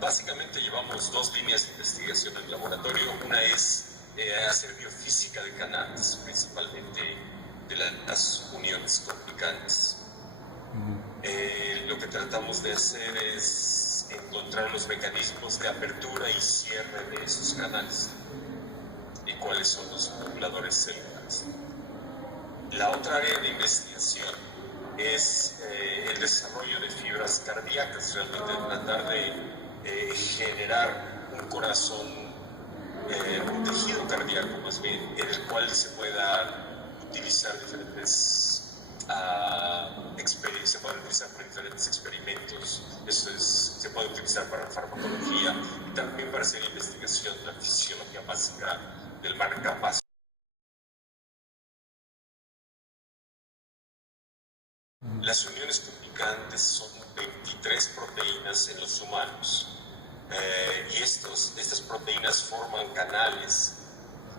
Básicamente llevamos dos líneas de investigación en el laboratorio. Una es hacer biofísica de canales, principalmente de las uniones comunicantes. Lo que tratamos de hacer es encontrar los mecanismos de apertura y cierre de esos canales y cuáles son los pobladores celulares. La otra área de investigación es el desarrollo de fibras cardíacas, realmente tratar de generar un corazón, un tejido cardíaco más bien, en el cual se pueda utilizar se puede utilizar para diferentes experimentos. Se puede utilizar para farmacología y también para hacer investigación de la fisiología básica del marcapasos. Las uniones comunicantes son 23 proteínas en los humanos y estas proteínas forman canales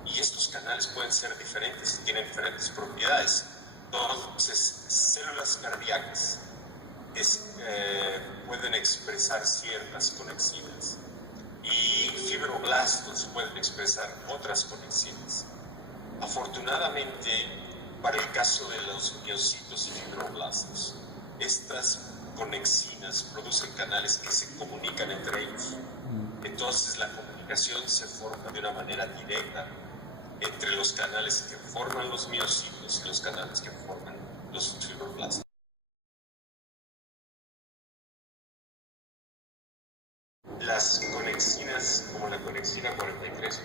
y estos canales pueden ser diferentes y tienen diferentes propiedades. Entonces, células cardíacas pueden expresar ciertas conexinas y fibroblastos pueden expresar otras conexinas. Afortunadamente, para el caso de los miocitos y fibroblastos, estas conexinas producen canales que se comunican entre ellos. Entonces la comunicación se forma de una manera directa entre los canales que forman los miocitos y los canales que forman los fibroblastos. Las conexinas, como la conexina 43,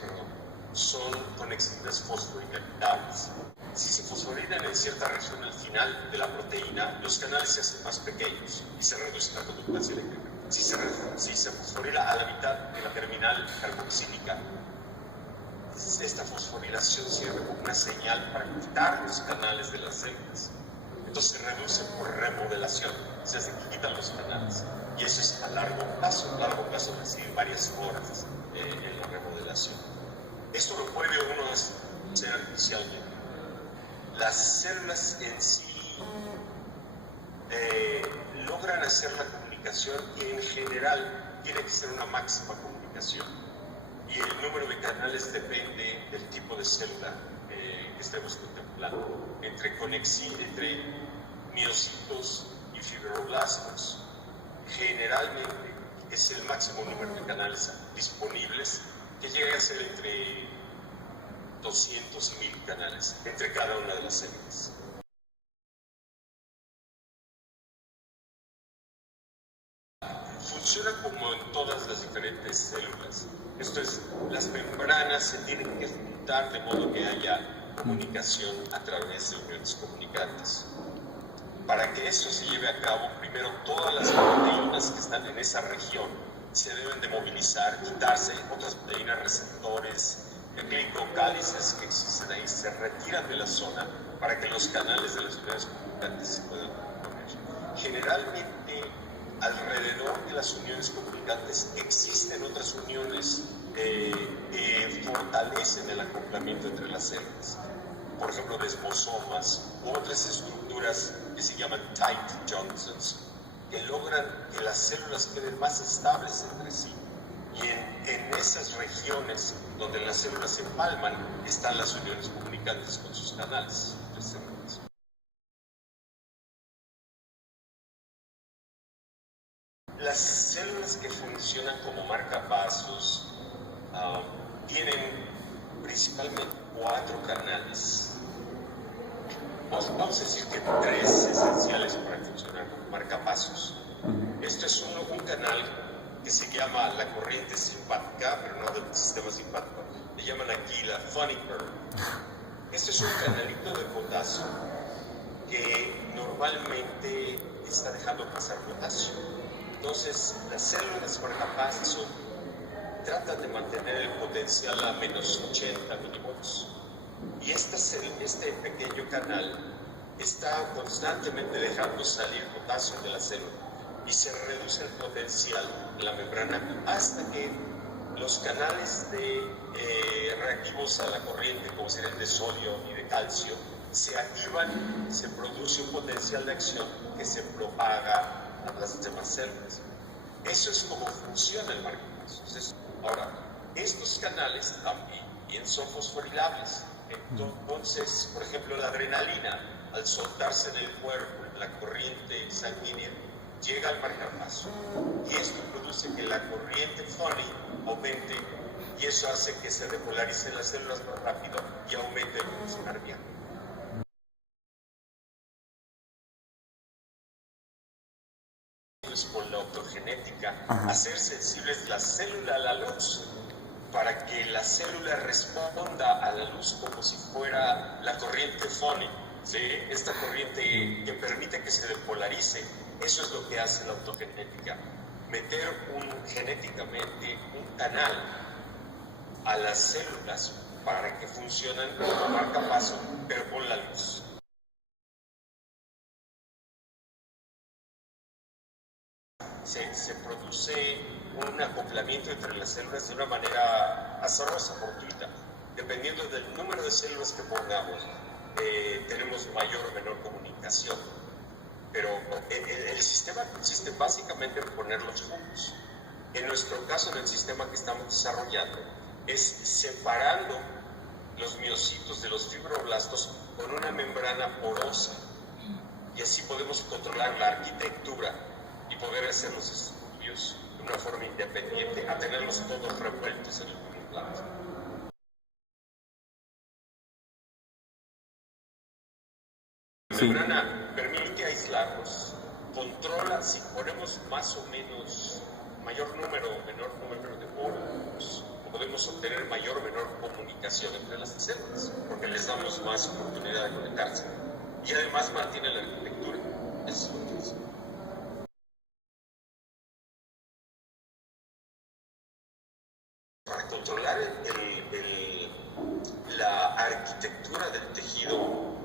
son conexinas fosforilables. Si se fosforilan en cierta región al final de la proteína, los canales se hacen más pequeños y se reduce la conductancia eléctrica. Si se fosforila a la mitad de la terminal carboxílica, esta fosforilación sirve como una señal para quitar los canales de las células. Entonces se reduce por remodelación, se quitan los canales. Y eso es a largo plazo recibe varias horas en la remodelación. Esto lo puede uno hacer artificialmente. Las células en sí logran hacer la comunicación y en general tiene que ser una máxima comunicación. Y el número de canales depende del tipo de célula que estemos contemplando. Entre miocitos y fibroblastos, generalmente es el máximo número de canales disponibles, que llega a ser entre 200 y 1000 canales entre cada una de las células. Funciona como en todas las diferentes células. Esto es, las membranas se tienen que juntar de modo que haya comunicación a través de uniones comunicantes. Para que eso se lleve a cabo, primero todas las proteínas que están en esa región se deben de movilizar, quitarse, otras proteínas receptores, glicocálices que existen ahí, se retiran de la zona para que los canales de las uniones comunicantes se puedan poner. Generalmente, alrededor de las uniones comunicantes existen otras uniones que fortalecen el acoplamiento entre las células. Por ejemplo, desmosomas u otras estructuras que se llaman tight junctions, que logran que las células queden más estables entre sí. Y en esas regiones donde las células se empalman están las uniones comunicantes con sus canales de células. Las células que funcionan como marcapasos tienen principalmente 4 canales. Vamos a decir que 3 esenciales para funcionar como marcapasos. Esto es un canal que se llama la corriente simpática, pero no del sistema simpático. Le llaman aquí la funny curve. Este es un canalito de potasio que normalmente está dejando pasar potasio. Entonces, las células marcapaso tratan de mantener el potencial a menos 80 milivolts. Y este pequeño canal está constantemente dejando salir potasio de la célula y se reduce el potencial de la membrana hasta que los canales reactivos a la corriente, como serían el de sodio y de calcio, se activan, se produce un potencial de acción que se propaga a las demás células. Eso es como funciona el marcapasos. Ahora, estos canales también son fosforilables. Entonces, por ejemplo, la adrenalina, al soltarse del cuerpo, la corriente sanguínea, llega al marcapaso. Y esto produce que la corriente Funny aumente, y eso hace que se repolaricen las células más rápido y aumente el flujo cardíaco. Con la optogenética, hacer sensibles la célula a la luz, para que la célula responda a la luz como si fuera la corriente Funny, ¿sí? Esta corriente que permite que se depolarice. Eso es lo que hace la optogenética, meter genéticamente un canal a las células para que funcionen como marcapaso, pero con la luz. Se produce un acoplamiento entre las células de una manera azarosa, fortuita. Dependiendo del número de células que pongamos, tenemos mayor o menor comunicación. Pero el sistema consiste básicamente en ponerlos juntos. En nuestro caso, en el sistema que estamos desarrollando, es separando los miocitos de los fibroblastos con una membrana porosa. Y así podemos controlar la arquitectura y poder hacer los estudios de una forma independiente, a tenerlos todos revueltos en el mismo plano. La membrana permite aislarlos, controla si ponemos más o menos mayor número o menor número de poros, podemos obtener mayor o menor comunicación entre las células, porque les damos más oportunidad de conectarse. Y además mantiene la arquitectura. Eso es lo que es. Para controlar la arquitectura del tejido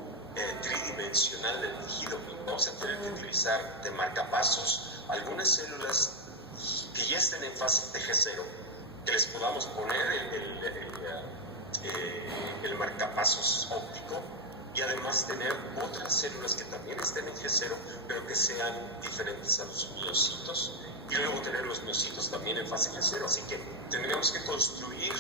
tridimensional del tejido, vamos a tener que utilizar de marcapasos algunas células que ya estén en fase de G0, que les podamos poner el marcapasos óptico, y además tener otras células que también estén en G0, pero que sean diferentes a los miocitos, y luego tener los miocitos también en fase G0. Así que tendríamos que construir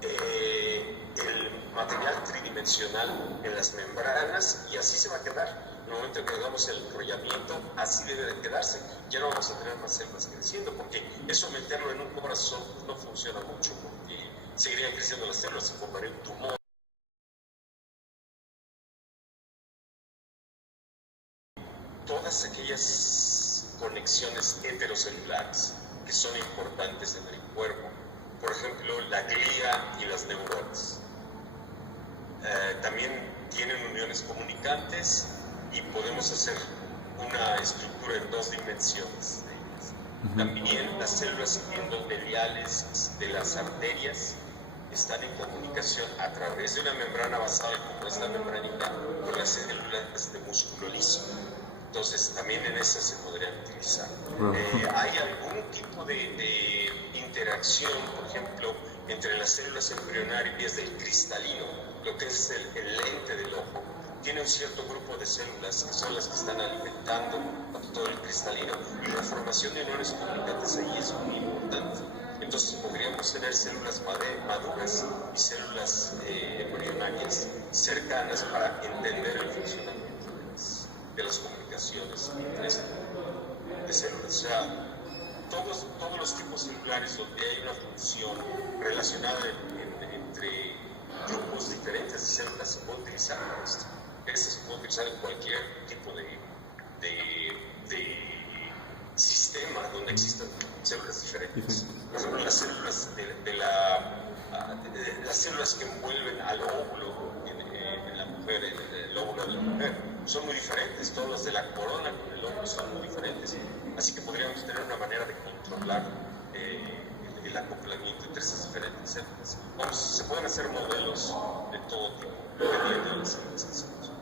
el material tridimensional en las membranas, y así se va a quedar. En el momento en que hagamos el enrollamiento, así debe de quedarse. Ya no vamos a tener más células creciendo, porque eso meterlo en un corazón no funciona mucho, porque seguirían creciendo las células, se formaría un tumor. Todas aquellas conexiones heterocelulares que son importantes en el cuerpo, por ejemplo, la glía y las neuronas, también tienen uniones comunicantes, y podemos hacer una estructura en 2 dimensiones de ellas. También las células endoteliales de las arterias están en comunicación a través de una membrana basal, como es la membranita, con las células de músculo liso. Entonces, también en esas se podrían utilizar. ¿Hay algún tipo de interacción, por ejemplo, entre las células embrionarias del cristalino, lo que es el lente del ojo? Tiene un cierto grupo de células que son las que están alimentando todo el cristalino, y la formación de uniones comunicantes ahí es muy importante. Entonces podríamos tener células maduras y células embrionarias cercanas para entender el funcionamiento de las comunicaciones de células. O sea, todos los tipos celulares donde hay una función relacionada entre grupos diferentes de células se puede utilizar para esto. Este se puede utilizar en cualquier tipo de sistema donde existan células diferentes. Por ejemplo, las células las células que envuelven al óvulo en la mujer, el óvulo de la mujer, son muy diferentes. Todas las de la corona con el óvulo son muy diferentes. Así que podríamos tener una manera de controlar el acoplamiento entre esas diferentes células. Se pueden hacer modelos de todo tipo, dependiendo de las células que hacemos.